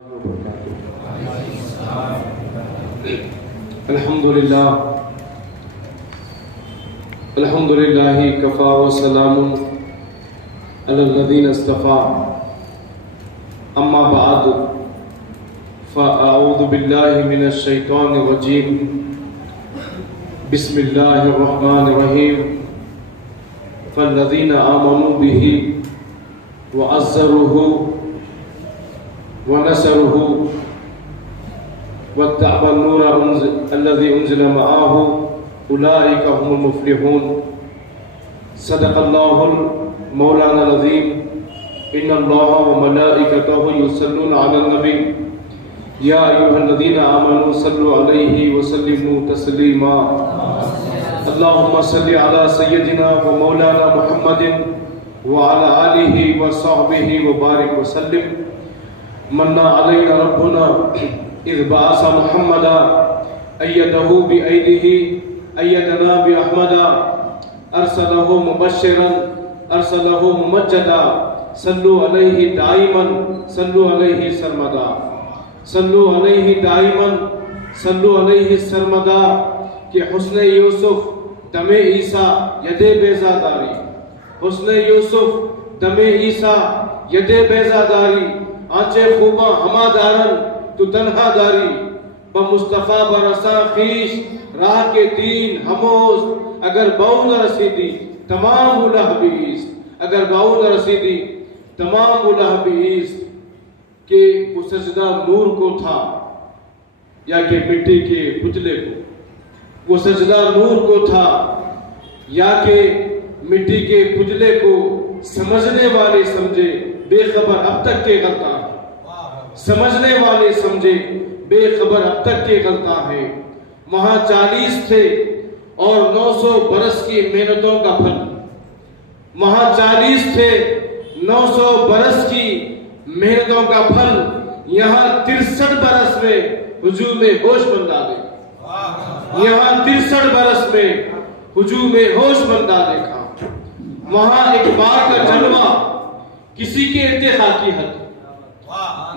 الحمد للہ کفا وسلام علی الذین اصطفیٰ اما بعد فاعوذ باللہ من الشیطان الرجیم بسم اللہ الرحمن الرحیم فالذین آمنوا به وعزروه ونصروه واتبعوا النور الذي انزل معه اولئك هم المفلحون صدق الله مولانا العظیم ان اللہ وملائکته یصلون علی النبی یا ایها الذین آمنوا صلوا علیہ وسلموا تسلیما اللهم صل علی سیدنا ومولانا محمد وعلى آلہ وصحبہ وبارک وسلم من علینا ربنا اذ بعث محمدا ایدہ بأیدہ ایدنا بأحمدا ارسلہ مبشرا ارسلہ ممجدا صلو علیہ دائما صلو علیہ سرمدا صلو علیہ دائما صلو علیہ سرمدا کہ حسن یوسف دم عیسیٰ ید بیزاداری حسن یوسف دم عیسیٰ ید بیزاداری آنچے خوباں ہما دارن تو تنہا داری بمصطفیٰ برسا خیش راہ کے دین ہموز اگر باؤ نہ رسیدی تمام لہبیز اگر باؤ نہ رسیدی تمام لہبیز کہ وہ سجدہ نور کو تھا یا کہ مٹی کے پتلے کو وہ سجدہ نور کو تھا یا کہ مٹی کے پتلے کو سمجھنے والے سمجھے بے خبر اب تک کے غلطاں سمجھنے والے سمجھے بے خبر اب تک کے غلطاں ہے وہاں 40 تھے اور 900 برس کی محنتوں کا پھل وہاں 40 تھے 900 برس کی محنتوں کا پھل یہاں 63 برس میں ہجوم ہوش بندہ دے یہاں 63 برس میں ہجوم ہوش بندہ دیکھا وہاں اقبال کا جلوہ کسی کے ارتقاء کی حد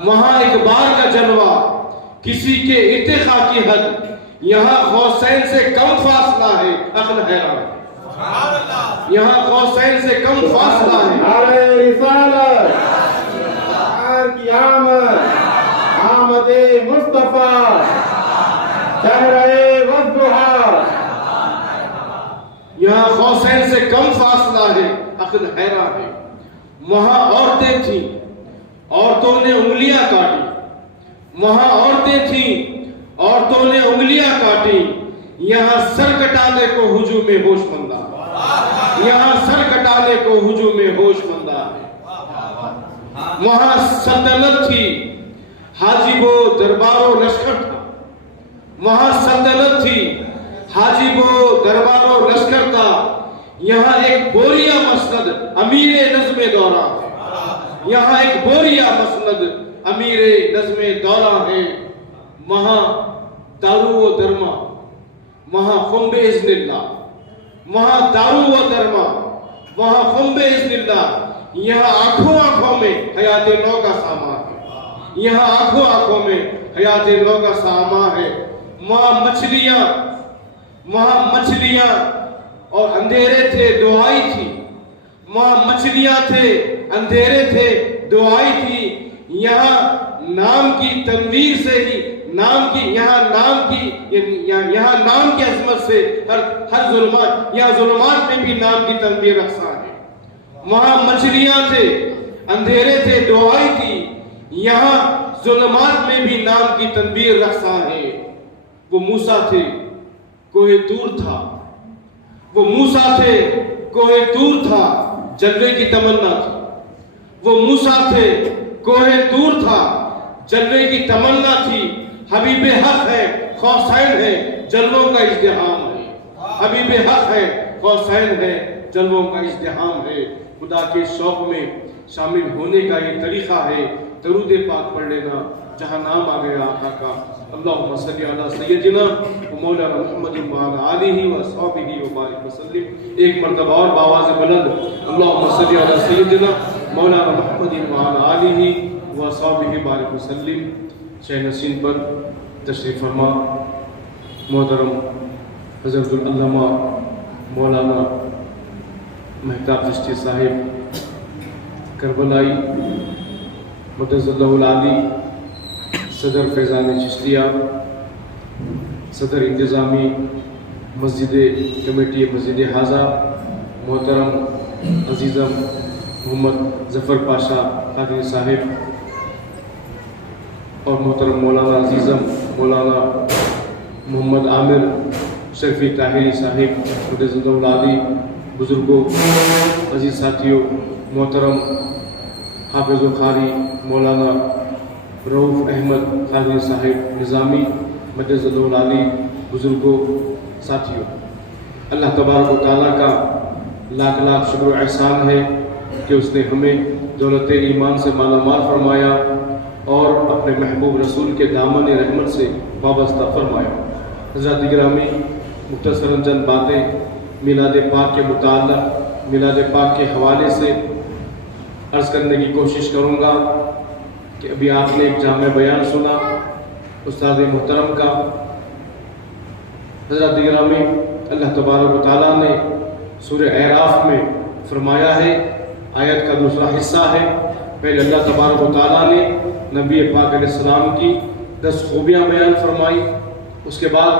وہاں اقبال کا جلوہ کسی کے ارتقاء کی حد یہاں حسین سے کم فاصلہ ہے عقل حیران یہاں حسین سے کم فاصلہ ہے نعرہ رسالت بہار کی آمد آمد مصطفیٰ چہرہ والضحیٰ یہاں حسین سے کم فاصلہ ہے عقل حیران ہے وہاں عورتیں تھیں عورتوں نے انگلیاں کاٹی وہاں عورتیں تھیں عورتوں نے انگلیاں کاٹی یہاں سر کٹانے کو ہجوم ہوش بندہ یہاں سر کٹانے کو ہجوم ہوش بندہ ہے وہاں سلطنت تھی حاجب و دربار و لشکر تھا وہاں سلطنت تھی حاجب و دربار و لشکر تھا یہاں ایک بوریا مسند امیر نظم دورہ ہے یہاں ایک بوریا مسند امیر نظم دورہ ہے وہاں دارو و درما وہاں خم باذن اللہ وہاں دارو و درما وہاں خم باذن اللہ یہاں آنکھوں آنکھوں میں حیات نو کا سامان ہے یہاں آنکھوں آنکھوں میں حیات نو کا سامان ہے وہاں مچھلیاں اور اندھیرے تھے دعائی تھی وہاں مچھلیاں تھے اندھیرے تھے دعائی تھی یہاں نام کی تنویر سے ہی یہاں نام کی عظمت سے ہر ظلمات یہاں ظلمات میں بھی نام کی تنویر رکھساں ہے وہاں مچھلیاں تھے اندھیرے تھے دعائی تھی یہاں ظلمات میں بھی نام کی تنویر رکھساں ہے وہ موسیٰ تھے کوہ طور تھا وہ موسیٰ تھے کوہ طور تھا جلوے کی تمنا تھی وہ موسیٰ تھے کوہ طور تھا جلوے کی تمنا تھی حبیب حق ہے حسین ہے جلووں کا ازدحام ہے حبیب حق ہے حسین ہے جلووں کا ازدحام ہے خدا کے شوق میں شامل ہونے کا یہ طریقہ ہے درود پاک پڑھ لینا جہاں نام آ گیا آقا کا اللہم صلی علی سیدنا و مولانا محمد وعلی آلہ و صحبہ و بارک وسلم ایک مرتبہ اور بآواز بلند اللہم صلی علی سیدنا مولانا محمد وعلی آلہ وصحبہ بارک وسلم۔ شہ نشین پر تشریف فرما محترم حضرت العلامہ مولانا مہتاب چشتی صاحب کربلائی مدظ اللہ العالی، صدر فیضان چشتیہ، صدر انتظامی مسجد کمیٹی مسجد حاضہ، محترم عزیزم محمد ظفر پاشا قادری صاحب، اور محترم مولانا عزیزم مولانا محمد عامر شرفی طاہری صاحب مدظ اللہ العالی، بزرگوں، عزیز ساتھیوں، محترم حافظ القاری مولانا رؤوف احمد قادری صاحب نظامی مدظ اللہ العالی، بزرگوں، ساتھیوں، اللہ تبارک و تعالیٰ کا لاکھ لاکھ شکر و احسان ہے کہ اس نے ہمیں دولت ایمان سے مالا مال فرمایا اور اپنے محبوب رسول کے دامن رحمت سے وابستہ فرمایا۔ حضرات گرامی، مختصراً چند باتیں میلاد پاک کے متعلق میلاد پاک کے حوالے سے عرض کرنے کی کوشش کروں گا کہ ابھی آپ نے ایک جامع بیان سنا استاد محترم کا۔ حضرات گرامی، اللہ تبارک و تعالیٰ نے سورہ اعراف میں فرمایا ہے، آیت کا دوسرا حصہ ہے، پہلے اللہ تبارک و تعالیٰ نے نبی پاک علیہ السلام کی 10 خوبیاں بیان فرمائی، اس کے بعد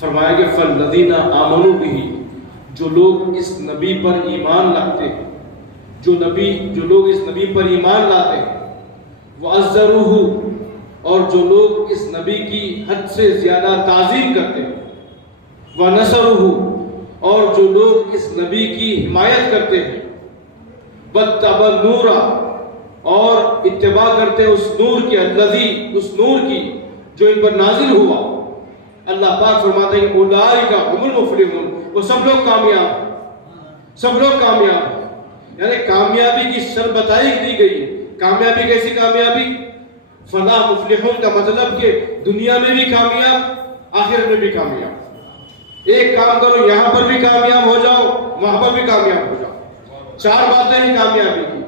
فرمایا کہ فَالَّذِينَ آمَنُوا بِهِ، جو لوگ اس نبی پر ایمان لاتے ہیں، جو لوگ اس نبی پر ایمان لاتے ہیں، وَعَزَّرُوهُ، اور جو لوگ اس نبی کی حد سے زیادہ تعظیم کرتے ہیں، وَنَصَرُوهُ، اور جو لوگ اس نبی کی حمایت کرتے ہیں، وَاتَّبَعُوا النُّورَ، اور اتباع کرتے ہیں اس نور کی، الذی، اس نور کی جو ان پر نازل ہوا۔ اللہ پاک فرماتے ہیں اولئک هم المفلحون، وہ سب لوگ کامیاب ہیں، سب لوگ کامیاب ہیں، یعنی کامیابی کی شرط بتائی دی گئی ہے۔ کامیابی کیسی کامیابی؟ فلاح مفلحون کا مطلب کہ دنیا میں بھی کامیاب، آخرت میں بھی کامیاب۔ ایک کام کرو، یہاں پر بھی کامیاب ہو جاؤ، وہاں پر بھی کامیاب ہو جاؤ۔ 4 باتیں ہیں کامیابی کی۔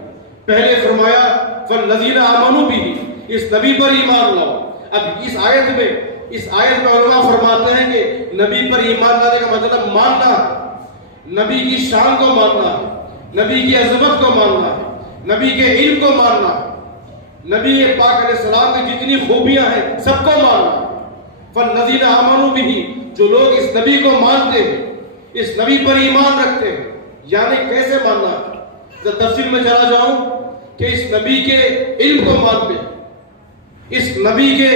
پہلے فرمایا فَالَّذِينَ آمَنُوا بِهِ، اس نبی پر ایمان لاؤ۔ اب اس آیت میں علماء فرماتے ہیں کہ نبی پر ایمان لانے کا مطلب ماننا ہے، نبی کی شان کو ماننا ہے، نبی کی عظمت کو ماننا ہے، نبی کے علم کو ماننا ہے، نبی پاک علیہ السلام کی جتنی خوبیاں ہیں سب کو ماننا ہے۔ فَالَّذِينَ آمَنُوا بِهِ، جو لوگ اس نبی کو مانتے ہیں، اس نبی پر ایمان رکھتے ہیں، یعنی کیسے ماننا ہے؟ تفصیل میں چلا جاؤں کہ اس نبی کے علم کو مانتے ہیں، اس نبی کے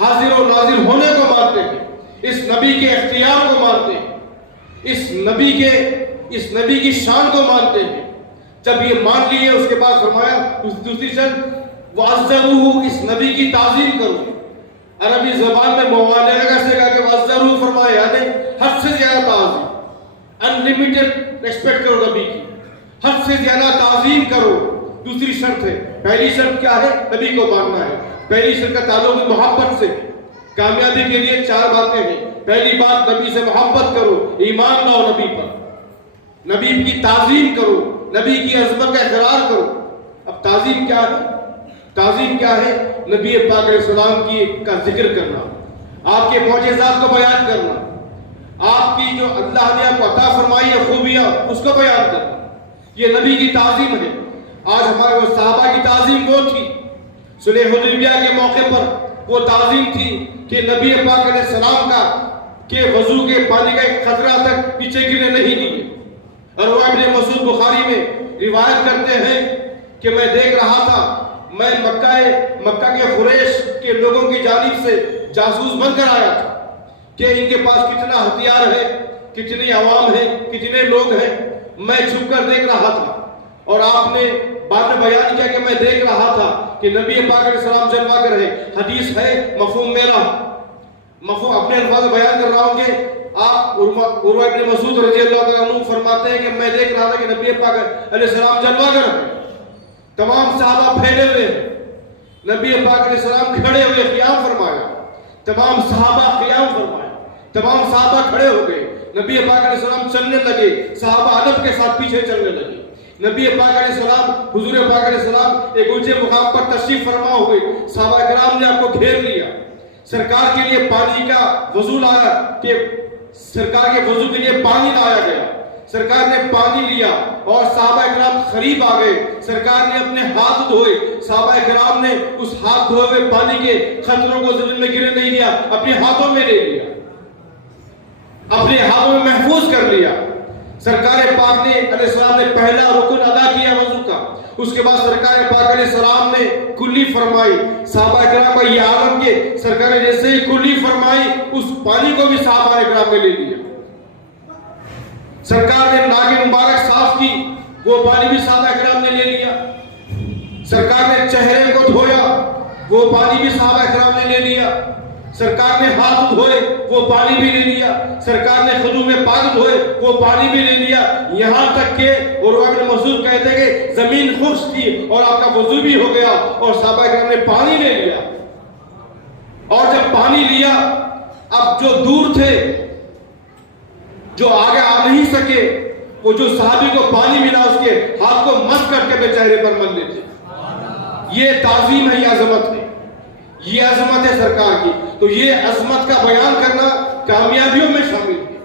حاضر و ناظر ہونے کو مانتے ہیں، اس نبی کے اختیار کو مانتے ہیں، اس نبی کی شان کو مانتے ہیں۔ جب یہ مان لیے اس کے بعد فرمایا دوسری شرط وَعَزَّرُوهُ، اس نبی کی تعظیم کرو۔ عربی زبان میں مبالغہ سے کہا کہ وَعَزَّرُوهُ فرمایا یعنی حد سے زیادہ تعظیم، انلیمیٹڈ ریسپیکٹ کرو نبی کی، حد سے زیادہ تعظیم کرو۔ دوسری شرط ہے، پہلی شرط کیا ہے؟ نبی کو ماننا ہے۔ پہلی شرط کا تعلق محبت سے۔ کامیابی کے لیے 4 باتیں ہیں۔ پہلی بات، نبی سے محبت کرو، ایمان لاؤ نبی پر، نبی کی تعظیم کرو، نبی کی عظمت کا اقرار کرو۔ اب تعظیم کیا ہے؟ تعظیم کیا ہے؟ نبی پاک علیہ السلام کی کا ذکر کرنا، آپ کے معجزات کو بیان کرنا، آپ کی جو اللہ نے آپ کو عطا فرمائی ہے خوبیاں اس کو بیان کرنا، یہ نبی کی تعظیم ہے۔ آج ہمارے وہ صحابہ کی تعظیم وہ تھی، صلح حدیبیہ کے موقع پر وہ تعظیم تھی کہ نبی پاک علیہ السلام کا کہ وضو کے پانی کا ایک قطرہ تک پیچھے گرنے نہیں دیے۔ اور وہ ابن مسعود بخاری میں روایت کرتے ہیں کہ میں دیکھ رہا تھا، میں مکہ کے قریش کے لوگوں کی جانب سے جاسوس بن کر آیا تھا کہ ان کے پاس کتنا ہتھیار ہے، کتنی عوام ہے، کتنے لوگ ہیں، میں چھپ کر دیکھ رہا تھا۔ اور آپ نے بعد میں بیان کیا کہ میں دیکھ رہا تھا کہ نبی پاک علیہ السلام جلوہ گر ہے۔ حدیث ہے، مفہوم میرا، مفہوم اپنے الفاظ بیان کر رہا ہوں کہ آپ عروہ ابن مسعود رضی اللہ تعالیٰ عنہ فرماتے ہیں کہ میں دیکھ رہا تھا کہ نبی پاک علیہ السلام جلوہ گر ہے، تمام صحابہ پھیلے ہوئے، نبی پاک علیہ السلام کھڑے ہوئے قیام فرمایا، تمام صحابہ قیام فرمایا، تمام صحابہ کھڑے ہو گئے، نبی پاک علیہ السلام چلنے لگے، صحابہ ادب کے ساتھ پیچھے چلنے لگے۔ نبی پاک علیہ السلام، حضور پاک علیہ السلام ایک اونچے مقام پر تشریف فرما ہوئے، صحابہ کرام نے آپ کو گھیر لیا، سرکار کے لیے پانی کا وضو لایا کہ سرکار کے وضو کے لیے پانی لایا گیا، سرکار نے پانی لیا اور صحابہ کرام قریب آ گئے، سرکار نے اپنے ہاتھ دھوئے، صحابہ کرام نے اس ہاتھ دھوئے ہوئے پانی کے قطروں کو زمین میں گرنے نہیں دیا، اپنے ہاتھوں میں لے لیا، اپنے ہاتھوں میں محفوظ کر لیا۔ سرکار پاک نے علیہ السلام نے پہلا رکن ادا کیا وضو کا، اس کے بعد سرکار پاک علیہ السلام نے کلی فرمائی، صحابہ کرام کا یہ عالم کے سرکار نے جیسے ہی کلی فرمائی اس پانی کو بھی صحابہ کرام نے لے لیا، سرکار نے ناک مبارک صاف کی، وہ پانی بھی صحابہ کرام نے لے لیا، سرکار نے چہرے کو دھویا، وہ پانی بھی صحابہ کرام نے لے لیا، سرکار نے ہاتھ دھوئے، وہ پانی بھی لے لیا، سرکار نے خضو میں پاک دھوئے، وہ پانی بھی لے لیا، یہاں تک کہ عروہ بن مسعود کہتے ہیں کہ زمین خشک تھی اور آپ کا وضو بھی ہو گیا اور صحابہ کرام نے پانی لے لیا۔ اور جب پانی لیا، اب جو دور تھے، جو آگے آ نہیں سکے، وہ جو صحابی کو پانی ملا اس کے ہاتھ کو مس کر کے اپنے چہرے پر مل لیتے۔ یہ تعظیم ہے، یہ عظمت ہے، یہ عظمت ہے سرکار کی۔ تو یہ عظمت کا بیان کرنا کامیابیوں میں شامل ہے،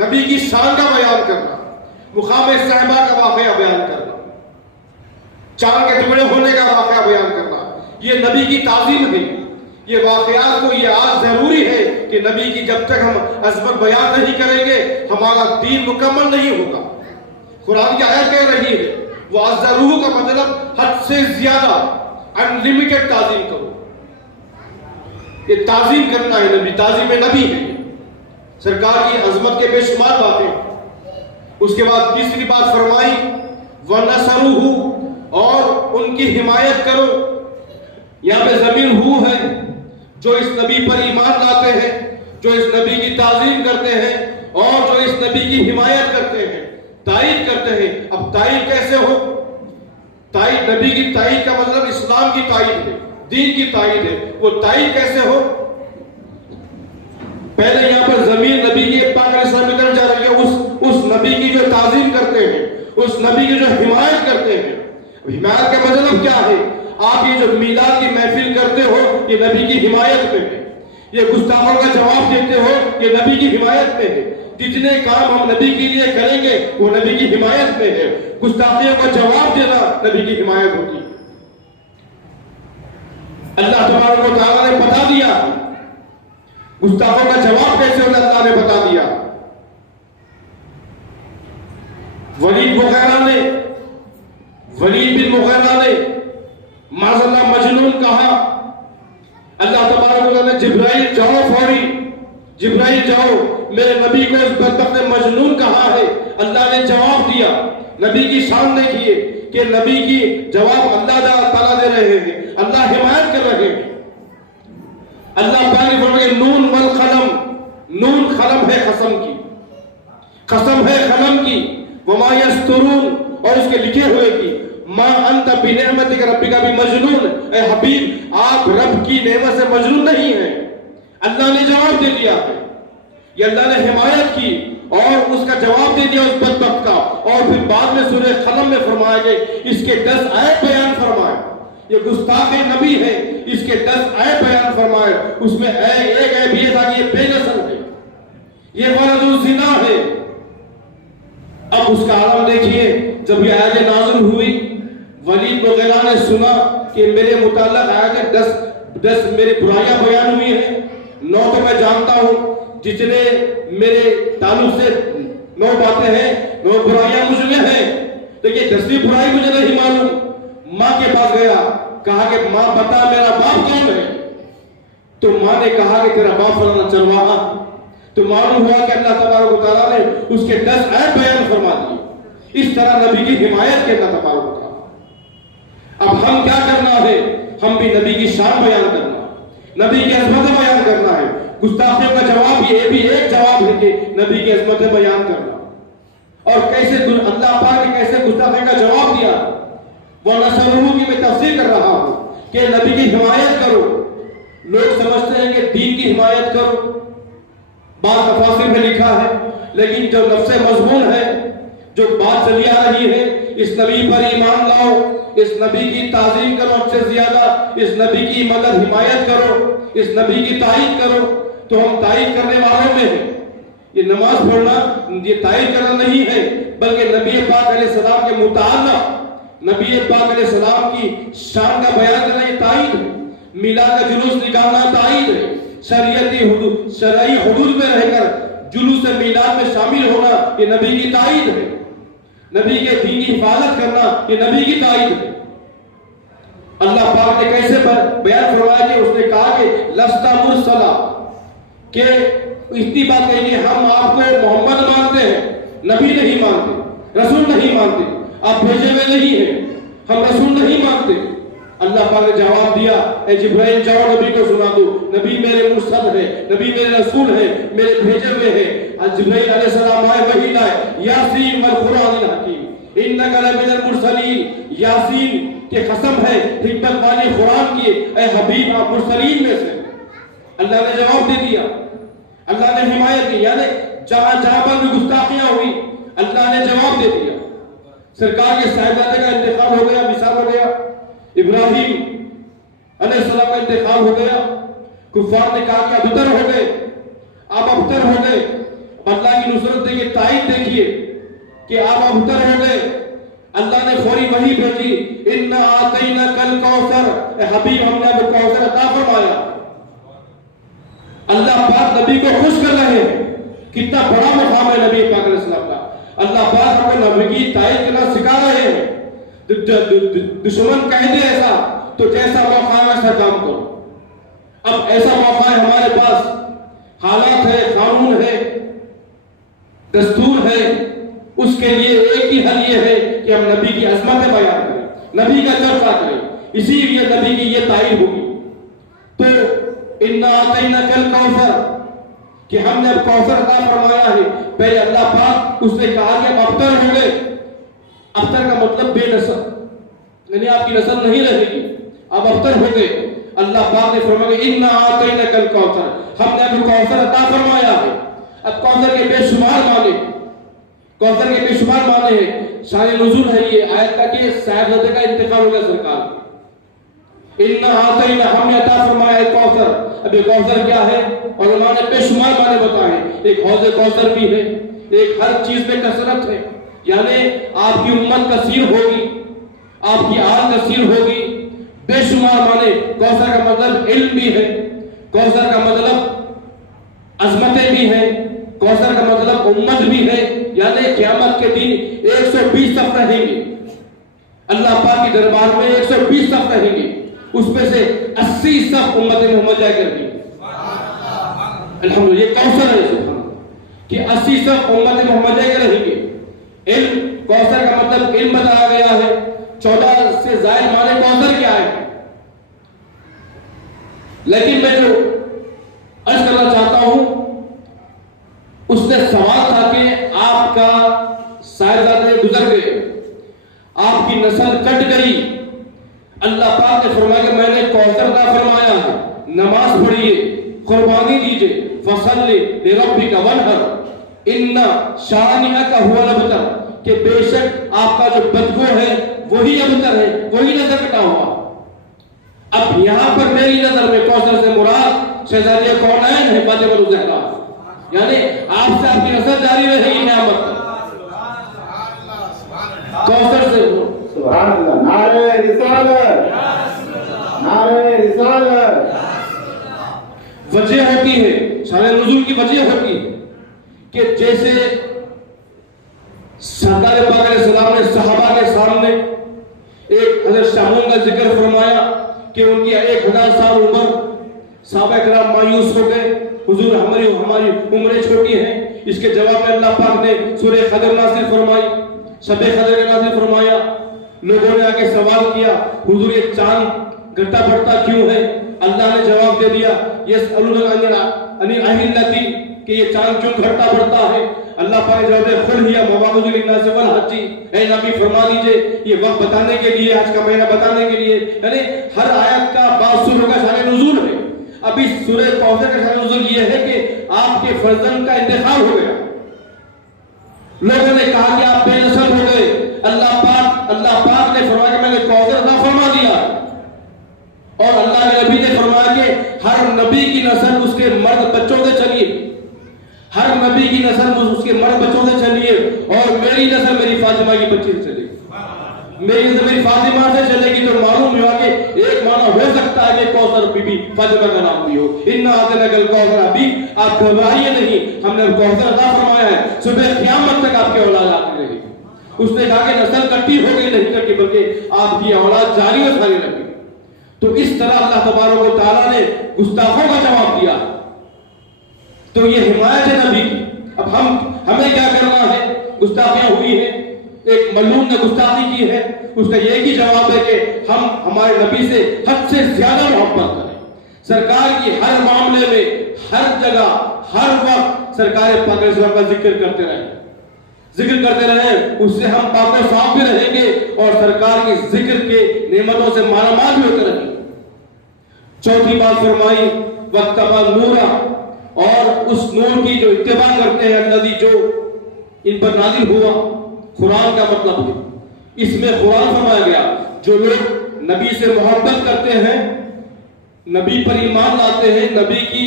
نبی کی شان کا بیان کرنا، مقام صحابہ کا واقعہ بیان کرنا، چاند کے ٹکڑے ہونے کا واقعہ بیان کرنا، یہ نبی کی تعظیم ہے۔ یہ واقعات کو یہ آج ضروری ہے کہ نبی کی جب تک ہم عظمت بیان نہیں کریں گے ہمارا دین مکمل نہیں ہوگا۔ قرآن کی آیت کہہ رہی ہے وَعَزَّرُوهُ کا مطلب حد سے زیادہ انلیمیٹڈ تعظیم کرو۔ یہ تعظیم کرنا ہے، نبی تعظیم نبی ہے، سرکار کی عظمت کے بے شمار باتیں۔ اس کے بعد تیسری بات فرمائی وَنَصَرُوهُ، اور ان کی حمایت کرو۔ یہاں پہ ضمیر ہو ہے، جو اس نبی پر ایمان لاتے ہیں، جو اس نبی کی تعظیم کرتے ہیں اور جو اس نبی کی حمایت کرتے ہیں، تائید کرتے ہیں۔ اب تائید کیسے ہو؟ تائید، نبی کی تائید کا مطلب اسلام کی تائید ہے، دین کی تائید ہے۔ وہ تائید کیسے ہو؟ پہلے یہاں پر ضمیر نبی کی پاک علیہ السلام کی طرف جا رہی ہے، اس نبی کی جو تعظیم کرتے ہیں، اس نبی کی جو حمایت کرتے ہیں۔ حمایت کا مطلب کیا ہے؟ آپ یہ جو میلاد کی محفل کرتے ہو یہ نبی کی حمایت میں ہے، یہ گستاخوں کا جواب دیتے ہو یہ نبی کی حمایت میں ہے، جتنے کام ہم نبی کے لیے کریں گے وہ نبی کی حمایت میں ہے، گستاخیوں کا جواب دینا نبی کی حمایت ہوتی ہے۔ اللہ تبارک و تعالیٰ نے بتا دیا گستاخوں کا جواب کیسے ہوتا، اللہ نے بتا دیا۔ ولید بن مغیرہ نے معاذ اللہ مجنون کہا، اللہ تبارک و تعالیٰ نے جبرائیل جاؤ، فوری جبرائیل جاؤ، میرے نبی کو اس بدبخت نے مجنون کہا ہے۔ اللہ نے جواب دیا، نبی کی شان دیکھیے کہ نبی کی جواب اللہ تعالیٰ دے رہے ہیں، اللہ حمایت کر رہے ہیں۔ اللہ پاک نے فرمایا نون والقلم، نون قلم ہے قسم کی، قسم ہے قلم کی، وما یسترون، اور اس کے لکھے ہوئے کی، ما انت بنعمتک ربک بمجنون، اے حبیب آپ رب کی نعمت سے مجنون نہیں ہیں۔ اللہ نے جواب دے دیا ہے، یہ اللہ نے حمایت کی اور اس کا جواب دے دیا اس بدبخت کا۔ اور پھر بعد میں سورہ قلم میں فرمایا گئے اس کے 10 آیت بیان فرمائے، یہ گستاخ نبی ہے، اس کے 10 آیت بیان فرمائے، اس میں ایک عیب یہ تھا کہ یہ بے نسل ہے، یہ ولد الزنا ہے۔ اب اس کا عالم دیکھیے، جب یہ آیت نازل ہوئی ولید مغیرہ نے سنا کہ میرے متعلق آیت 10 میرے برائیاں بیان ہوئی ہیں، 9 تو میں جانتا ہوں، جتنے میرے تعلق سے 9 باتیں ہیں، 9 برائیاں مجھ میں ہیں، تو یہ 10ویں برائی مجھے نہیں معلوم۔ ماں کے پاس گیا، کہا کہ ماں بتا میرا باپ کون ہے؟ تو ماں نے کہا کہ تیرا باپ فلانا چرواہا۔ تو معلوم ہوا کہ اللہ تبارک و تعالیٰ نے اس کے 10 آیت بیان فرما دی۔ اس طرح نبی کی حمایت کے اللہ تبارک و تعالیٰ۔ اب ہم کیا کرنا ہے؟ ہم بھی نبی کی شان بیان کرنا، نبی کی عظمت بیان کرنا ہے۔ گستاخیوں کا جواب یہ بھی ایک جواب ہے کہ نبی کی عظمت بیان کرنا۔ اور کیسے اللہ پاک نے کیسے گستاخی کا جواب دیا، وہ نصرہ کی میں تفسیر کر رہا ہوں کہ نبی کی حمایت کرو۔ لوگ سمجھتے ہیں کہ دین کی حمایت کرو، بعض تفاسیر میں لکھا ہے، لیکن جو نفس مضمون ہے، جو بات چلی آ رہی ہے اس نبی پر ایمان لاؤ، اس نبی کی تعظیم کرو حد سے زیادہ، اس نبی کی مدد حمایت کرو، اس نبی کی تائید کرو، تو ہم تائید کرنے والوں میں ہیں۔ یہ نماز پڑھنا یہ تائید کرنا نہیں ہے، بلکہ نبی پاک علیہ السلام کے متعلق نبی پاک علیہ السلام کی شان کا بیان کرنا یہ تائید ہے۔ میلاد کا جلوس نکالنا تائید ہے۔ شرعی حدود میں رہ کر جلوس میلاد میں شامل ہونا یہ نبی کی تائید ہے۔ نبی کے دین کی حفاظت کرنا یہ نبی کی تائید ہے۔ اللہ پاک نے کیسے بیان فرمایا کہ اس نے کہا کہ لستا مرسلا، کہ اتنی بات کہیں گے ہم آپ کو محمد مانتے ہیں، نبی نہیں مانتے، رسول نہیں مانتے، آپ بھیجے ہوئے نہیں ہیں، ہم رسول نہیں مانتے۔ اللہ پاک نے جواب دیا، اے جبرائیل جاؤ نبی کو سنا دو، نبی میرے مرسل ہے، نبی میرے رسول ہے، میرے بھیجے ہوئے ہیں۔ جبرائیل علیہ السلام آئے وحی لائے، یاسین والقرآن الحکیم انک لمن المرسلین، یاسین کی قسم ہے حکمت والی قرآن کی، اے حبیب آپ مرسلین میں سے۔ اللہ نے جواب دے دیا، اللہ نے حمایت کی، یعنی جہاں جہاں پر بھی گستاخیاں ہوئی اللہ نے جواب دے دیا۔ سرکار کے صاحبزادے کا انتقال ہو گیا، مثال ہو گیا، ابراہیم علیہ السلام کا انتقال ہو گیا، کفار نے کہا کہ ابتر ہو گئے، آپ ابتر ہو گئے، اللہ کی نصرت دیکھیے، تائید دیکھیے کہ آپ ابتر ہو گئے۔ اللہ نے فوری وحی بھیجی، اِنَّا آتَيْنَكَ الْكَوْثَرَ، اے حبیب ہم نے آپ کو کوثر عطا فرمایا۔ اللہ پاک نبی کو خوش کر رہے ہیں، کتنا بڑا مقام ہے نبی پاک علیہ السلام کا۔ اللہ پاک ہمیں نبی کی تائید کرنا سکھا رہے ہیں۔ دشمن کہہ دے ایسا تو جیسا موقع ہے ویسا کام کرو۔ اب ایسا موقع ہے ہمارے پاس، حالات ہے، قانون ہے، دستور ہے، اس کے لیے ایک ہی حل یہ ہے کہ ہم نبی کی عظمت بیان کریں، نبی کا چرچا کریں، اسی لیے نبی کی یہ تائید ہوگی۔ تو اِنَّا آتَيْنَكَ الْكَوْثَرَ کہ ہم نے اب کوثر عطا فرمایا ہے۔ پہلے اللہ پاک اس نے کہا کہ ابتر ہو گئے، ابتر کا مطلب بے نسل، یعنی آپ کی نسل نہیں رہے گی، اب ابتر ہو گئے۔ اللہ پاک نے فرمایا اِنَّا آتَيْنَكَ الْكَوْثَرَ، ہم نے اب کوثر عطا فرمایا ہے۔ اب کوثر کے بے شمار معنی، کوثر کے بے شمار معنی ہے۔ شان نزول ہے یہ آیت کا کہ صاحبزادے کا انتقال ہو گیا سرکار۔ اِنَّا آتَيْنَا، ہم نے عطا فرمایا ہے کوثر۔ اب یہ کوثر کیا ہے؟ علماء نے بے شمار معنی بتائے، ایک حوض کوثر بھی ہے، ایک ہر چیز میں کثرت ہے، یعنی آپ کی امت کثیر ہوگی، آپ کی آل کثیر ہوگی، بے شمار معنی۔ کوثر کا مطلب علم بھی ہے، کوثر کا مطلب عظمتیں بھی ہیں، کوثر کا مطلب امت بھی ہے، یعنی قیامت کے دن 120 صف رہیں گے اللہ پاک کی دربار میں، 120 صف رہیں گے، اس میں سے 80 صف امت محمد جائے کر دی۔ الحمدللہ یہ کوثر ہے کہ 80 صف امت محمد جائے کر رہیں گے۔ علم، کوثر کا مطلب علم بتایا گیا ہے۔ 14 سے زائد معنی کوثر کیا ہے؟ لیکن میں جو عرض کرنا چاہتا ہوں، اس نے سوال تھا کہ آپ کا صاحبزادے گزر گئے، آپ کی نسل کٹ گئی، اللہ پاک نے فرمایا کہ میں نے کوثر عطا فرمایا ہے، نماز پڑھیے، قربانی دیجئے، فصلی لربک وانحر ان شانئک هو الابتر، کہ بے شک آپ کا جو بدگو ہے وہی ابتر ہے، وہی نظر کٹا ہوا۔ اب یہاں پر میری نظر میں کوثر سے مراد شہزادی کونین ہے فاطمہ الزہرا، یعنی آپ سے آپ کی نسل جاری رہے گی قیامت تک۔ کوثر سے سبحان اللہ، نعرہ رسالت، نعرہ رسالت۔ وجہ ہوتی ہے، شان نزول کی وجہ ہوتی ہے کہ جیسے سرکار پاک علیہ السلام نے صحابہ کے سامنے ایک حضرت شامون کا ذکر فرمایا کہ ان کی 1000 سال عمر، صحابہ کرام مایوس ہو گئے، حضور ہماری عمریں چھوٹی ہیں۔ اس کے جواب میں اللہ پاک نے سورہ قدر نازل فرمائی، شب قدر نازل فرمایا۔ لوگوں نے آگے سوال کیا حضور یہ چاند گھٹتا بڑھتا کیوں ہے؟ اللہ نے جواب دے دیا یسألونک عن الاہلۃ، کہ یہ چاند کیوں گھٹتا بڑھتا ہے؟ اللہ پاک نے جواب دیا قل ہی مواقیت للناس والحج، اے نبی فرما دیجئے یہ وقت بتانے کے لیے، آج کا مہینہ بتانے کے لیے، یعنی ہر آیت کا بعض سوروں کا شان نزول ہے۔ ابھی سورہ کوثر کا شان نزول یہ ہے کہ آپ کے فرزند کا انتقال ہو گیا، لوگوں نے کہا کہ آپ بے نسل ہو گئے. اللہ پاک نے فرمایا کہ میں نے کوثر عطا فرما دیا. اور اللہ کے نبی نے فرمایا کہ ہر نبی کی نسل اس کے مرد بچوں سے چلیے. ہر نبی کی نسل اس کے مرد بچوں سے چلیے. اور میری نسل میری فاطمہ کی بچی سے چلے گی. میری نسل میری فاطمہ سے چلے گی. تو معلوم ہوا کہ ایک معنی ہو سکتا ہے کہ کوثر بی بی فاطمہ کا نام بھی ہو. اِنَّا أَعْطَيْنَاكَ الْكَوْثَرَ. ابھی آپ گھبرائیے نہیں, ہم نے کوثر عطا فرمایا ہے. صبح قیامت تک آپ کی اولاد آتی رہے گی. اس نے کہا کہ نسل کٹی ہو گئی نہیں کٹی, بلکہ آپ کی اولاد جاری و ساری رہے گی. تو اس طرح اللہ تبارک و تعالیٰ نے گستاخوں کا جواب دیا. تو یہ حمایت ہے نبی کی. اب ہمیں کیا کرنا ہے؟ گستاخیاں ہوئی ہیں, ایک ملعون نے گستاخی کی ہے, اس کا یہ ہی جواب ہے کہ ہم ہمارے نبی سے حد سے زیادہ محبت کریں. سرکار کی ہر معاملے میں, ہر جگہ, ہر وقت سرکار پاک علیہ السلام کا ذکر کرتے رہیں. اس سے ہم پاک و صاف بھی رہیں گے اور سرکار کے ذکر کے نعمتوں سے مالا مال بھی ہوتے رہیں گے. چوتھی بات فرمائی وَاتَّبَعَ النُّورَ, اور اس نور کی جو اتباع کرتے ہیں الذی جو ان پر نازل ہوا. قرآن کا مطلب ہے, اس میں قرآن فرمایا گیا جو لوگ نبی سے محبت کرتے ہیں, نبی پر ایمان لاتے ہیں, نبی کی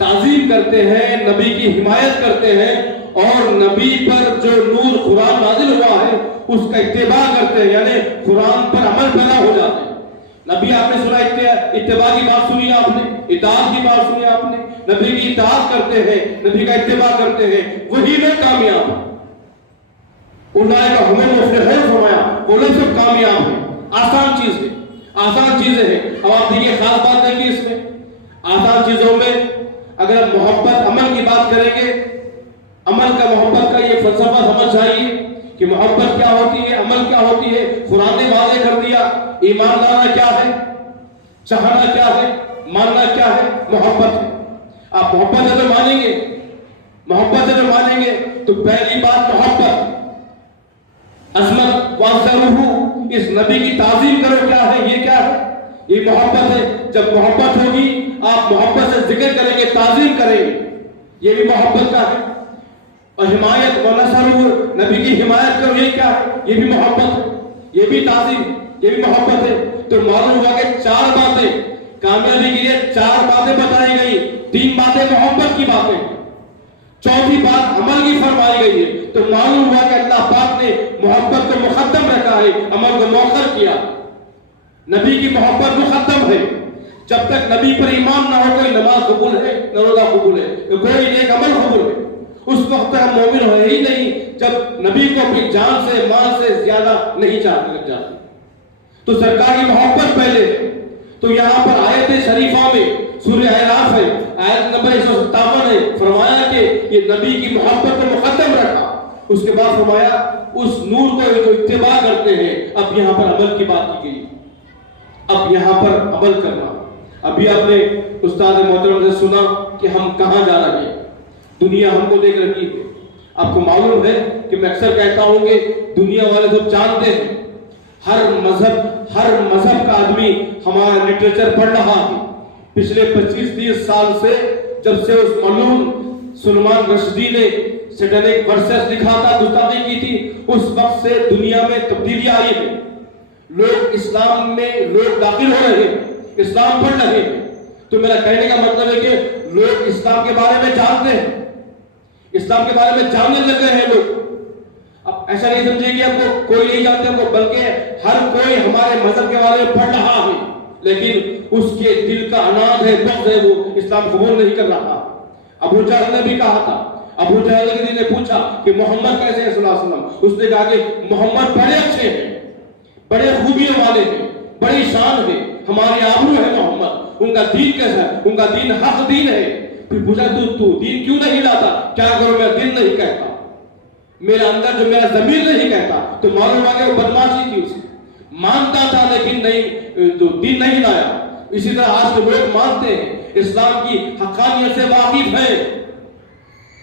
تعظیم کرتے ہیں, نبی کی حمایت کرتے ہیں, اور نبی پر جو نور قرآن نازل ہوا ہے اس کا اتباع کرتے ہیں, یعنی قرآن پر عمل پیدا ہو جاتے ہیں. نبی آپ نے سنا, اتباع کی بات سنی آپ نے, اطاعت کی بات سنی آپ نے. نبی کی اطاعت کرتے ہیں, نبی کا اتباع کرتے ہیں, وہی لوگ کامیاب ہیں. اولئک هم المفلحون فرمایا, وہ لوگ سب کامیاب ہیں. آسان چیز ہے, آسان چیزیں ہیں. اب آپ دیکھیے خاص بات دیکھیے اس میں آسان چیزوں میں اگر محبت عمل کی بات کریں گے, عمل کا محبت کا یہ فلسفہ سمجھ چاہیے کہ محبت کیا ہوتی ہے, عمل کیا ہوتی ہے. قرآن نے واضح کر دیا. ایمان لانا کیا ہے, چاہنا کیا ہے, ماننا کیا ہے, محبت ہے. آپ محبت سے جو مانیں گے, محبت سے جو مانیں گے تو پہلی بات محبت, عظمت وَأَعْظَمُهُ, اس نبی کی تعظیم کرو. کیا ہے یہ, کیا ہے یہ محبت ہے. جب محبت ہوگی آپ محبت سے ذکر کریں گے, تعظیم کریں گے, یہ بھی محبت کا ہے. اور حمایت وَنَصَرُهُ, نبی کی حمایت کرو, یہ کیا ہے, یہ بھی محبت ہے, یہ بھی تعظیم, یہ بھی محبت ہے. تو معلوم ہوا کہ چار باتیں کامیابی کے لیے, چار باتیں بتائی گئی. تین باتیں محبت کی باتیں, چوتھی بات عمل کی فرمائی گئی ہے. تو معلوم ہوا کہ اللہ پاک نے محبت کو مقدم رکھا ہے, عمل کو مؤخر کیا. نبی کی محبت مقدم ہے. جب تک نبی پر ایمان نہ ہو, کوئی نماز قبول ہے, نہ روزہ قبول ہے, کوئی نیک عمل قبول ہے. اس وقت تک ہم مومن ہوئے ہی نہیں جب نبی کو اپنی جان سے, مال سے زیادہ نہیں چاہنے لگ جاتے. تو سرکار کی محبت پہلے. تو یہاں پر آیت شریفہ میں سورہ اعراف ہے, آیت نمبر 157 ہے, فرمایا کہ یہ نبی کی محبت کو مقدم رکھا. اس کے بعد فرمایا اس نور کو جو اتباع کرتے ہیں. اب یہاں پر عمل کی بات کی گئی, اب یہاں پر عمل کرنا. ابھی آپ نے استاد محترم سے سنا کہ ہم کہاں جا رہے ہیں, دنیا ہم کو دیکھ رہی ہے. آپ کو معلوم ہے کہ میں اکثر کہتا ہوں کہ دنیا والے سب جانتے ہیں, ہر مذہب کا آدمی ہمارا لٹریچر پڑھ رہا ہے. پچھلے 25-30 سال سے جب سے اس ملعون سلمان رشدی نے سیٹینک ورسز لکھا تھا, گستاخی کی تھی, اس وقت سے دنیا میں تبدیلی آئی ہے. لوگ اسلام میں لوگ داخل ہو رہے ہیں, اسلام پڑھ رہے ہیں. تو میرا کہنے کا مطلب ہے کہ لوگ اسلام کے بارے میں جانتے ہیں, اسلام کے بارے میں جاننے لگ رہے ہیں لوگ. اب ایسا نہیں سمجھے کہ ہم کو کوئی نہیں جانتے, بلکہ ہر کوئی ہمارے مذہب کے بارے میں پڑھ رہا ہے, لیکن اس کے دل کا عناد ہے, بغض ہے, وہ اسلام قبول نہیں کر رہا. ابو جہل نے بھی کہا تھا, ابو جہل نے پوچھا کہ محمد کیسے ہیں صلی اللہ علیہ وسلم. اس نے کہا کہ محمد بڑے اچھے ہیں, بڑے خوبیوں والے ہیں, بڑی شان ہے, ہماری آبرو ہے محمد. ان کا دین کیسا ہے, ان کا دین حق دین ہے. پھر پوچھا تو دین کیوں نہیں لاتا, کیا کروں میں دین نہیں کہتا, میرا اندر جو میرا ضمیر نہیں کہتا. تو معلوم آ کہ وہ بدماشی تھی, اسے مانتا تھا لیکن نہیں, تو دین نہیں لایا. اسی طرح آج کے لوگ مانتے ہیں, اسلام کی حقانیت سے واقف ہے,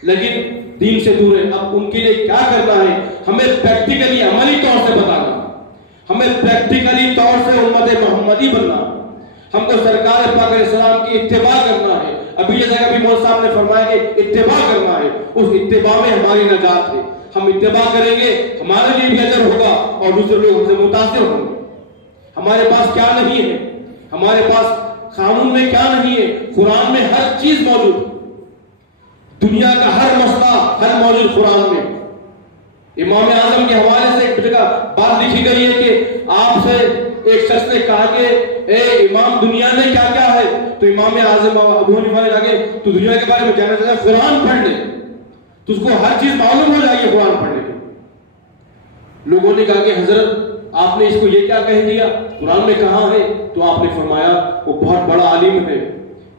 لیکن دین سے دور ہے. اب ان کے لیے کیا کرنا ہے, ہمیں پریکٹیکلی عملی طور سے بتانا, ہمیں پریکٹیکلی طور سے امت محمدی بننا, ہم کو سرکار پاک علیہ السلام کی اتباع کرنا ہے. ابھی جیسا کہ ابھی مولوی صاحب نے فرمایا کہ اتباع کرنا ہے، اس اتباع میں ہماری نجات ہے. ہم اتباع کریں گے ہمارے لیے بھی اجر ہوگا اور دوسرے لوگ ہم سے متاثر ہوں گے. ہمارے پاس کیا نہیں ہے؟ ہمارے پاس قانون میں کیا نہیں ہے؟ قرآن میں ہر چیز موجود ہے. دنیا کا ہر مسئلہ ہر موجود قرآن میں. امام اعظم کے حوالے سے ایک جگہ بات لکھی گئی ہے کہ آپ سے ایک شخص نے کہا کہ اے امام دنیا میں کیا کیا ہے؟ تو امام اعظم ابو حنیفہ نے کہا کہ تو دنیا کے بارے میں جاننا چاہتا ہے قرآن پڑھ لے، تو اس کو ہر چیز معلوم ہو جائے گی قرآن پڑھنے کے. لوگوں نے کہا کہ حضرت آپ نے اس کو یہ کیا کہہ دیا، قرآن میں کہاں ہے؟ تو آپ نے فرمایا وہ بہت بڑا عالم ہے،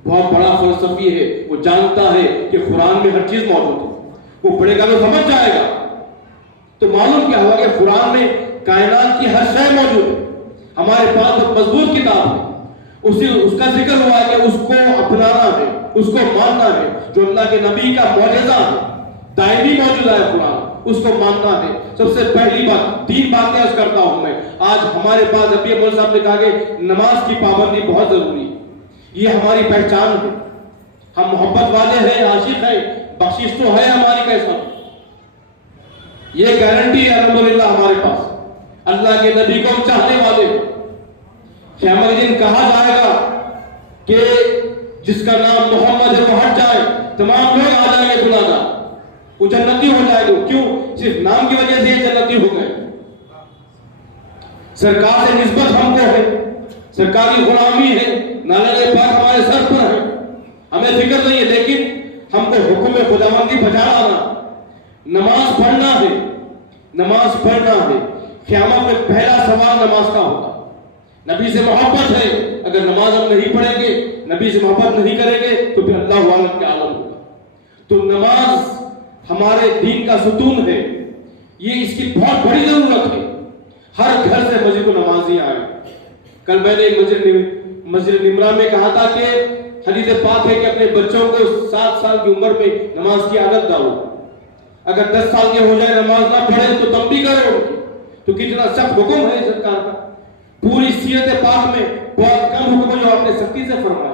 بہت بڑا فلسفی ہے، وہ جانتا ہے کہ قرآن میں ہر چیز موجود ہے، وہ پڑھے گا تو سمجھ جائے گا. تو معلوم کیا ہوا کہ قرآن میں کائنات کی ہر شے موجود ہے. ہمارے پاس ایک مضبوط کتاب ہے، اس کا ذکر ہوا ہے کہ اس کو اپنانا ہے، اس کو ماننا ہے. جو اللہ کے نبی کا معجزہ ہے، دائمی موجودہ ہے قرآن، اس کو ماننا ہے. سب سے پہلی بات 3 باتیں عرض کرتا ہوں میں. آج ہمارے پاس ابھی مولوی صاحب نے کہا کہ نماز کی پابندی بہت ضروری ہے. یہ ہماری پہچان ہے. ہم محبت والے ہیں، عاشق ہیں، بخشش تو ہے ہماری کیسا. یہ گارنٹی ہے الحمدللہ ہمارے پاس. اللہ کے نبی کو ہم چاہنے والے ہیں. قیامت کے دن کہا جائے گا کہ جس کا نام محمد ہے وہ ہٹ جائے، تمام لوگ آ جائیں گے گناہگار، وہ جنتی ہو جائے گا. کیوں؟ صرف نام کی وجہ سے یہ جنتی ہو گئے. سرکار سے نسبت ہم کو ہے، سرکاری غلامی ہے، نالے پاک ہمارے سر پر ہے، ہمیں فکر نہیں ہے. لیکن ہم کو حکم خداوندی بجا لانا، نماز پڑھنا ہے، نماز پڑھنا ہے. قیامت میں پہلا سوال نماز کا ہوگا. نبی سے محبت ہے، اگر نماز ہم نہیں پڑھیں گے، نبی سے محبت نہیں کریں گے تو پھر اللہ عالم کے عالم ہوگا. تو نماز ہمارے دین کا ستون ہے. یہ اس کی بہت بڑی ضرورت ہے. ہر گھر سے مسجد کو نمازی آئے. کل میں نے ایک مسجد نمرہ میں کہا تھا کہ حدیث پاک ہے کہ اپنے بچوں کو 7 سال کی عمر میں نماز کی عادت ڈالو. اگر 10 سال کے ہو جائے نماز نہ پڑھے تو تم بھی کرو. تو کتنا سخت حکم ہے سرکار کا. پوری سیرت پاک میں بہت کم حکم جو آپ نے سختی سے فرمایا.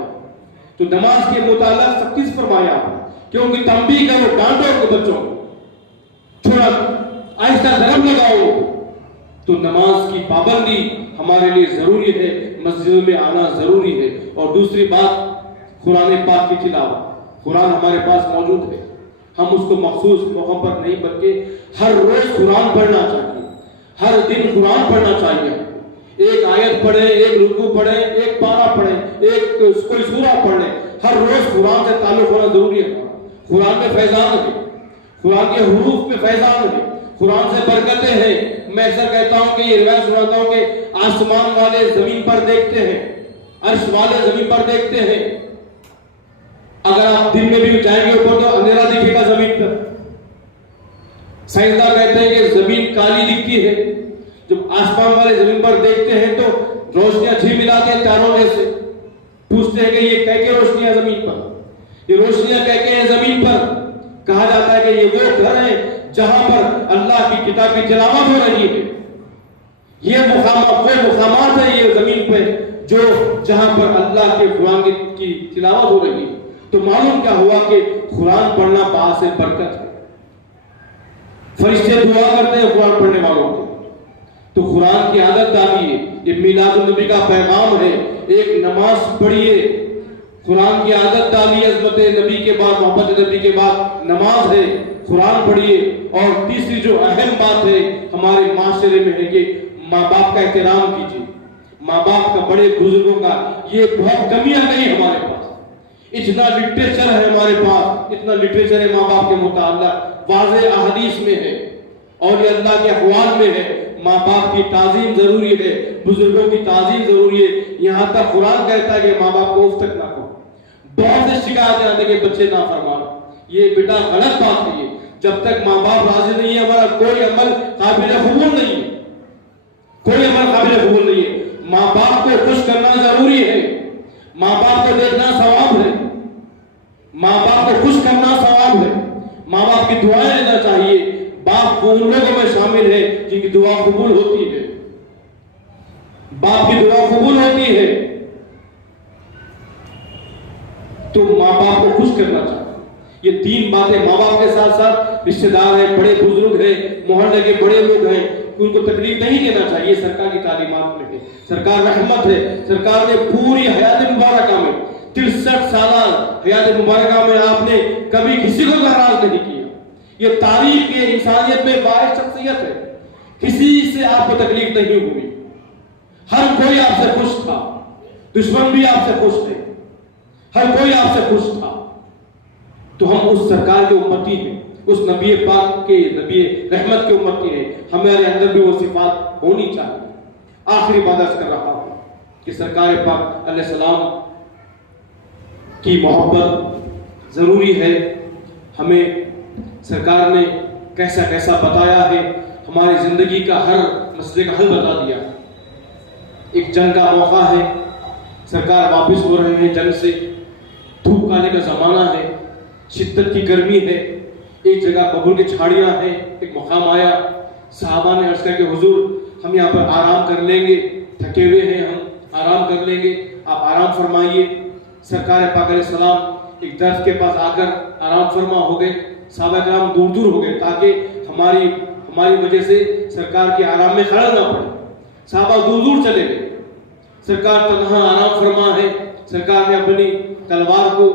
تو نماز کے متعلق سختی سے فرمایا آپ نے، کیونکہ تنبیہ کرو، ڈانٹو اپنے بچوں کو، تھوڑا آہستہ ضرب لگاؤ. تو نماز کی پابندی ہمارے لیے ضروری ہے، مسجدوں میں آنا ضروری ہے. اور دوسری بات قرآن پاک کی تلاوت. قرآن ہمارے پاس موجود ہے، ہم اس کو مخصوص موقع پر نہیں بلکہ ہر روز قرآن پڑھنا چاہیے، ہر دن قرآن پڑھنا چاہیے. ایک آیت پڑھیں، ایک رکوع پڑھیں، ایک پارہ پڑھیں، ایک کوئی سورہ پڑھ لیں. ہر روز قرآن سے تعلق ہونا ضروری ہے. قرآن میں فیضان ہے، قرآن کے حروف میں فیضان ہے، قرآن سے برکتیں ہیں. میں اکثر کہتا ہوں کہ یہ روایت سناتا ہوں کہ آسمان والے زمین پر دیکھتے ہیں، عرش والے زمین پر دیکھتے ہیں. اگر آپ دن میں بھی جائیں گے اوپر تو اندھیرا دکھے گا زمین پر. سائنسداں کہتے ہیں کہ زمین کالی دکھتی ہے. جب آسمان والے زمین پر دیکھتے ہیں تو روشنیاں جھلملاتے ہیں تاروں میں سے. پوچھتے ہیں کہ یہ کیا روشنیاں زمین پر، یہ روشنیاں کیا ہیں زمین پر. کہا جاتا ہے کہ یہ وہ گھر ہے جہاں پر اللہ کی کتاب کی تلاوت ہو رہی ہے. یہ وہ مقامات ہے یہ زمین پہ جو جہاں پر اللہ کے قرآن کی تلاوت ہو رہی ہے. تو معلوم کیا ہوا کہ قرآن پڑھنا باعث برکت ہے. فرشتے دعا کرتے ہیں قرآن پڑھنے والوں کو. تو قرآن کی عادت ڈالیے. یہ میلاد النبی کا پیغام ہے. ایک نماز پڑھیے، قرآن کی عادت ڈالیے. عظمت نبی کے بعد، محبت نبی کے بعد نماز ہے، قرآن پڑھیے. اور تیسری جو اہم بات ہے ہمارے معاشرے میں ہے کہ ماں باپ کا احترام کیجیے. ماں باپ کا، بڑے بزرگوں کا یہ بہت کمیاں نہیں ہمارے پاس. اتنا لٹریچر ہے ہمارے پاس، اتنا لٹریچر ہے ماں باپ کے متعلق، واضح احادیث میں ہے اور یہ اللہ کے احوال میں ہے. ماں باپ کی تعظیم ضروری ہے، بزرگوں کی تعظیم ضروری ہے. یہاں تک قرآن کہتا ہے کہ ماں باپ کو اف تک نہ کرو. بہت سے شکایتیں آتے ہیں کہ بچے نافرمان. یہ بیٹا غلط بات ہے. جب تک ماں باپ راضی نہیں ہے ہمارا کوئی عمل قابل قبول نہیں ہے، کوئی عمل قابل قبول نہیں ہے. ماں باپ کو خوش کرنا ضروری ہے، ماں باپ کو دیکھنا ثواب ہے، ماں باپ کو خوش کرنا ثواب ہے. ماں باپ کی دعائیں لینا چاہیے. باپ کو ان لوگوں میں شامل ہے جن کی دعا قبول ہوتی ہے. باپ کی دعا قبول ہوتی ہے. تو تو ماں باپ کو خوش کرنا چاہیے. یہ 3 باتیں ماں باپ کے ساتھ ساتھ رشتہ دار ہیں, بڑے بزرگ ہیں, محلے کے بڑے لوگ ہیں, ان کو تکلیف نہیں دینا چاہیے. سرکار کی تعلیمات میں ہے, سرکار رحمت ہے. سرکار نے پوری حیات مبارکہ میں 63 سالہ حیات مبارکہ میں آپ نے کبھی کسی کو ناراض نہیں کیا. یہ تاریخ یہ انسانیت میں واحد شخصیت ہے. کسی سے آپ کو تکلیف نہیں ہوئی, ہر کوئی آپ سے خوش تھا, دشمن بھی آپ سے خوش تھے, ہر کوئی آپ سے خوش تھا. تو ہم اس سرکار کے امتی ہیں, اس نبی پاک کے, نبی رحمت کے امتی ہیں. ہمارے اندر بھی وہ صفات ہونی چاہیے. آخری بات عرض کر رہا ہوں کہ سرکار پاک علیہ السلام کی محبت ضروری ہے. ہمیں سرکار نے کیسا کیسا بتایا ہے, ہماری زندگی کا ہر مسئلے کا حل بتا دیا. ایک جنگ کا موقع ہے, سرکار واپس ہو رہے ہیں جنگ سے, دھوپ کھانے کا زمانہ ہے, شدت کی گرمی ہے, ایک جگہ ببول کی چھاڑیاں ہیں. ایک مقام آیا, صحابہ نے عرض کیا کہ حضور ہم یہاں پر آرام کر لیں گے, تھکے ہوئے ہیں, ہم آرام کر لیں گے, آپ آرام فرمائیے. سرکار پاک علیہ السلام ایک درخت کے پاس آ کر آرام فرما ہو گئے. صحابہ کرام دور دور ہو گئے تاکہ ہماری وجہ سے سرکار کے آرام میں خلل نہ پڑے. صحابہ دور دور چلے گئے, سرکار تنہا آرام فرما ہے. سرکار نے اپنی تلوار کو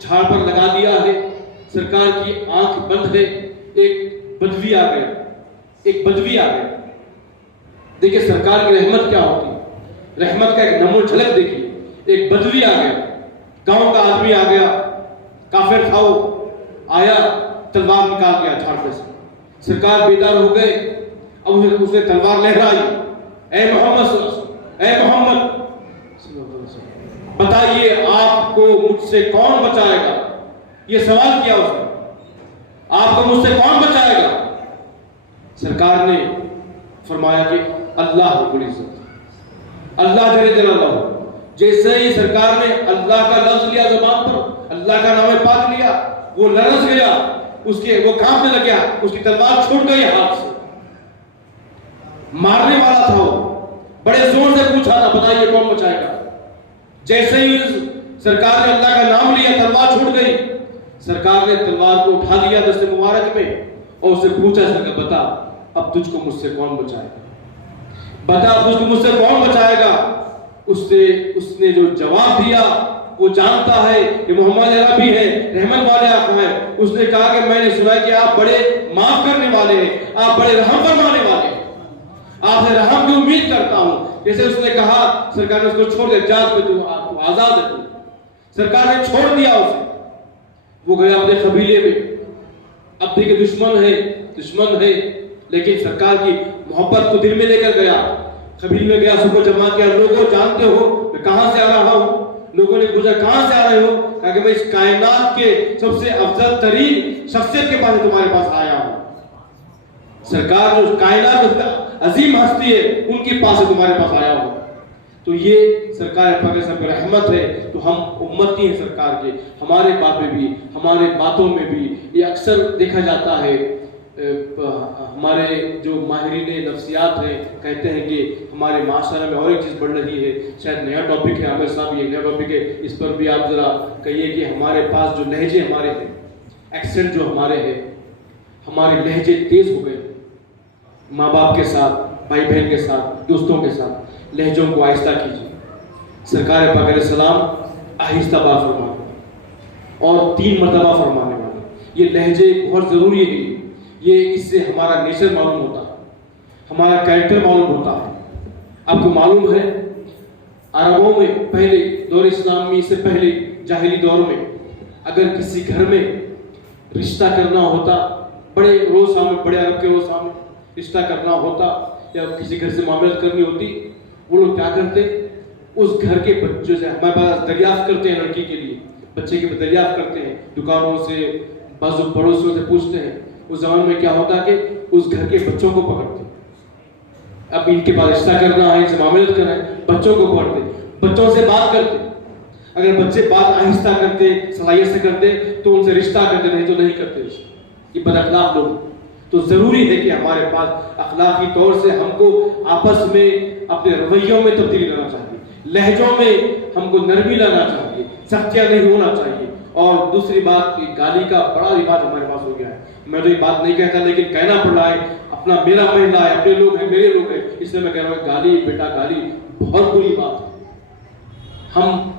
جھاڑ پر لگا دیا ہے, سرکار کی آنکھ بند ہے. ایک بدوی آ گیا, دیکھیں سرکار کی رحمت کیا ہوتی ہے, رحمت کا ایک نمو جھلک دیکھیے. ایک بدوی آ گیا, گاؤں کا آدمی آ گیا, کافر تھا وہ, آیا تلوار نکال گیا جھاڑ پہ سے. سرکار بیدار ہو گئے, اب اس نے تلوار لہرائی, اے محمد صلی اللہ علیہ وسلم, اے محمد بتائیے آپ کو مجھ سے کون بچائے گا. یہ سوال کیا اس نے, آپ کو مجھ سے کون بچائے گا. سرکار نے فرمایا کہ اللہ رب العزت, اللہ جل جلالہ. جیسے ہی سرکار نے اللہ کا لفظ لیا زبان پر, اللہ کا نام پاک لیا, وہ لرز گیا, وہ کانپنے لگا, اس کی تلوار چھوٹ گئی ہاتھ سے. مارنے والا تھا وہ, بڑے زور سے پوچھا تھا بتائیے کون بچائے گا. جیسے ہی سرکار نے اللہ کا نام لیا, تلوار چھوٹ گئی. سرکار نے تلوار کو اٹھا لیا دست مبارک میں اور اسے پوچھا, سرکار بتا اب تجھ کو مجھ سے کون بچائے گا, بتا تجھ کو مجھ سے کون بچائے گا. اس نے جو جواب دیا وہ جانتا ہے کہ محمد عربی ہے, رحمت والے آپ ہیں. اس نے کہا کہ میں نے سنا کہ آپ بڑے معاف کرنے والے ہیں, آپ بڑے رحم فرمانے والے ہیں, آپ سے رحم کی امید کرتا ہوں. جیسے اس نے کہا, سرکار نے اس کو چھوڑ دیا, جا تو آزاد ہے. سرکار نے چھوڑ دیا اسے, وہ گیا اپنے قبیلے میں. اب دیکھیں دشمن ہے لیکن سرکار کی محبت کو دل میں لے کر گیا. قبیلے میں گیا, سب کو جمع کیا, لوگوں جانتے ہو میں کہاں سے آ رہا ہوں. لوگوں نے پوچھا کہاں سے آ رہے ہو, کہا کہ میں اس کائنات کے سب سے افضل ترین شخصیت کے پاس تمہارے پاس آیا ہوں. سرکار جو کائنات عظیم ہستی ہے ان کے پاس تمہارے پاس آیا ہوں. تو یہ سرکار پاک صاحب کی رحمت ہے. تو ہم امتی ہیں سرکار کے, ہمارے بات میں بھی, ہمارے باتوں میں بھی. یہ اکثر دیکھا جاتا ہے, ہمارے جو ماہرین نفسیات ہیں کہتے ہیں کہ ہمارے معاشرے میں اور ایک چیز بڑھ رہی ہے, شاید نیا ٹاپک ہے عامر صاحب, یہ نیا ٹاپک ہے, اس پر بھی آپ ذرا کہیے کہ ہمارے پاس جو لہجے ہمارے ہیں, ایکسنٹ جو ہمارے ہیں, ہمارے لہجے تیز ہو گئے. ماں باپ کے ساتھ, بھائی بہن کے ساتھ, دوستوں کے ساتھ لہجوں کو آہستہ کیجیے. سرکار پاک علیہ السلام آہستہ بات فرمانے اور 3 مرتبہ فرمانے والے. یہ لہجے بہت ضروری ہے. یہ اس سے ہمارا نیچر معلوم ہوتا ہے, ہمارا کریکٹر معلوم ہوتا ہے. آپ کو معلوم ہے عربوں میں پہلے دور اسلامی سے پہلے جاہلی دور میں اگر کسی گھر میں رشتہ کرنا ہوتا, بڑے عرب کے روز سامنے رشتہ کرنا ہوتا یا کسی گھر سے معاملات کرنی ہوتی, وہ لوگ کیا کرتے, اس گھر کے بچوں سے ہمارے پاس دریافت کرتے ہیں, لڑکی کے لیے بچے کے دریافت کرتے ہیں, دکانوں سے, بعض پڑوسیوں سے پوچھتے ہیں. اس زمانے میں کیا ہوتا کہ اس گھر کے بچوں کو پکڑتے, اب ان کے پاس رشتہ کرنا ہے, ان سے معاملات کرنا ہے, بچوں کو پکڑتے, بچوں سے بات کرتے. اگر بچے بات آہستہ کرتے, صلاحیت سے کرتے تو ان سے رشتہ کرتے, نہیں تو نہیں کرتے. یہ بد اخلاق لوگ. تو ضروری ہے کہ ہمارے پاس اخلاقی طور سے ہم کو آپس میں اپنے رویوں میں تبدیلی لانا چاہیے. لہجوں میں ہم کو نرمی لانا چاہیے، سختیاں نہیں ہونا چاہیے. اور دوسری بات کہ گالی کا بڑا رواج ہمارے پاس ہو گیا ہے. میں تو یہ بات نہیں کہتا لیکن کہنا پڑ رہا ہے، اپنا میرا محلہ ہے، اپنے لوگ ہیں، میرے لوگ ہیں، اس لیے میں کہہ رہا ہوں گالی بیٹا گالی بہت بری بات ہے. ہم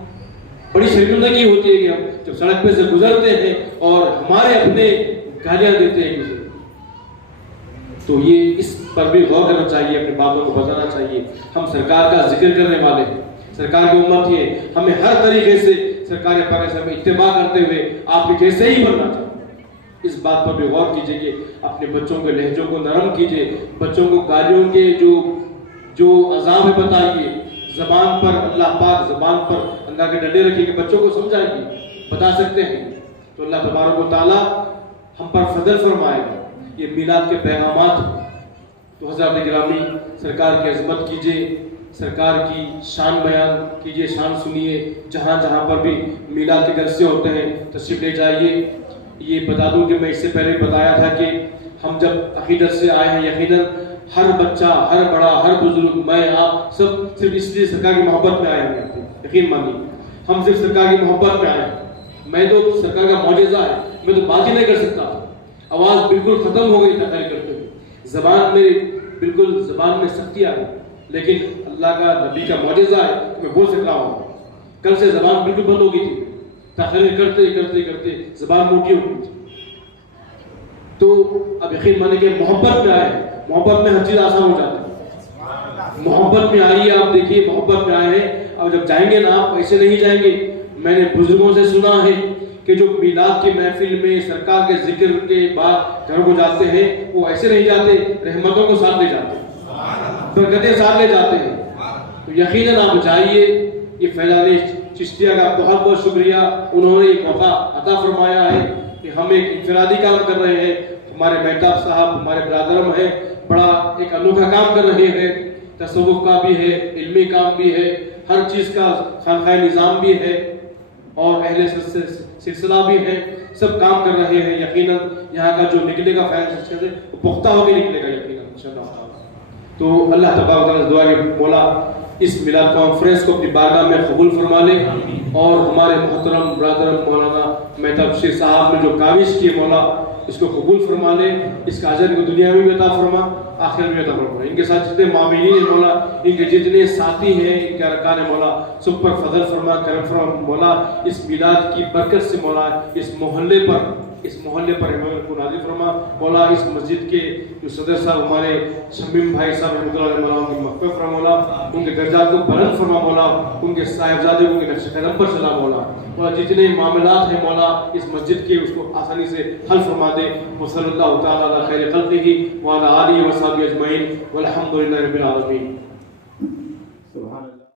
بڑی شرمندگی ہوتی ہے کہ ہم جب سڑک پہ سے گزرتے ہیں اور ہمارے اپنے گالیاں دیتے ہیں کسی. تو یہ اس پر بھی غور کرنا چاہیے، اپنے باتوں کو بتانا چاہیے. ہم سرکار کا ذکر کرنے والے ہیں، سرکار کی امت ہی ہے، ہمیں ہر طریقے سے سرکار پاک میں اتباع کرتے ہوئے آپ کے جیسے ہی بننا چاہیے. اس بات پر بھی غور کیجئے کہ اپنے بچوں کے لہجوں کو نرم کیجئے، بچوں کو گالیوں کے جو عذاب ہے بتائیے. زبان پر اللہ پاک زبان پر اللہ کے ڈنڈے رکھیے کہ بچوں کو سمجھائیے، بتا سکتے ہیں تو اللہ تبارک و تعالیٰ ہم پر فضل فرمائے گا. یہ میلاد کے پیغامات تو حضرات گرامی سرکار کی عظمت کیجئے، سرکار کی شان بیان کیجئے، شان سنیے. جہاں جہاں پر بھی میلاد کے جلسے ہوتے ہیں تشریف لے جائیے. یہ بتا دوں کہ میں اس سے پہلے بتایا تھا کہ ہم جب عقیدت سے آئے ہیں یقیناً ہر بچہ، ہر بڑا، ہر بزرگ، میں، آپ سب صرف اس لیے سرکار کی محبت میں آئے ہیں. یقین مانیے ہم صرف سرکار کی محبت میں آئے ہیں. میں تو سرکار کا معجزہ ہے، میں تو بات ہی نہیں کر سکتا. آواز بالکل ختم ہو گئی تقریر کرتے ہوئے، زبان میں بالکل زبان میں سختی آ گئی، لیکن اللہ کا نبی کا معجزہ ہے کہ میں بول سک رہا ہوں. کل سے زبان بالکل بند ہو گئی تھی، تقریر کرتے کرتے کرتے زبان موٹی ہو گئی تھی. تو اب یقین مانے کہ محبت میں آئے، محبت میں ہر چیز آسان ہو جاتی ہے. محبت میں آئیے، آپ دیکھیے محبت میں آئے ہیں. اب جب جائیں گے نا آپ ایسے نہیں جائیں گے. میں نے بزرگوں سے سنا ہے کہ جو میلاد کی محفل میں سرکار کے ذکر کے بعد گھر کو جاتے ہیں وہ ایسے نہیں جاتے، رحمتوں کو ساتھ لے جاتے ہیں، برکتیں ساتھ لے جاتے ہیں. تو یقیناً آپ جائیے. یہ فیضان چشتیہ کا بہت بہت شکریہ، انہوں نے ایک موقع عطا فرمایا ہے کہ ہم ایک انفرادی کام کر رہے ہیں. ہمارے مہتاب صاحب ہمارے برادرم ہیں، بڑا ایک انوکھا کام کر رہے ہیں. تصوف کا بھی ہے، علمی کام بھی ہے، ہر چیز کا خانقاہ نظام بھی ہے اور اہل سلسلہ بھی ہے. سب کام کر رہے ہیں. یقیناً یہاں کا جو نکلے گا فیض ہے وہ پختہ ہو کے نکلے گا یقیناً انشاءاللہ. تو اللہ تبارک و تعالیٰ دعا کہ مولا اس میلاد کانفرنس کو اپنی بارگاہ میں قبول فرما لے اور ہمارے محترم برادر مولانا مہتاب شیر صاحب نے جو کاوش کی مولا اس کو قبول فرما لے. اس کا اجر کو دنیا میں بھی عطا فرما، آخرت میں عطا فرما. ان کے ساتھ جتنے معاونین ہیں مولا، ان کے جتنے ساتھی ہیں، ان کے ارکان مولا سب پر فضل فرما، کرم فرما مولا. اس میلاد کی برکت سے مولا اس محلے پر رحمت کو نازل فرما مولا. اس مسجد کے جو صدر صاحب ہمارے شمیم بھائی صاحب رحمۃ اللہ علیہ مولا، ان کی مغفرت فرما مولا. ان کے درجات کو بلند فرما مولا. ان کے صاحبزادے کو ان کے نقش قدم پر چلا مولا. جتنے معاملات ہیں مولا اس مسجد کے اس کو آسانی سے حل فرما دے. وصلی اللہ تعالی علی خیر خلقہ وعلی آلہ وصحبہ اجمعین والحمد للہ رب العالمین. سبحان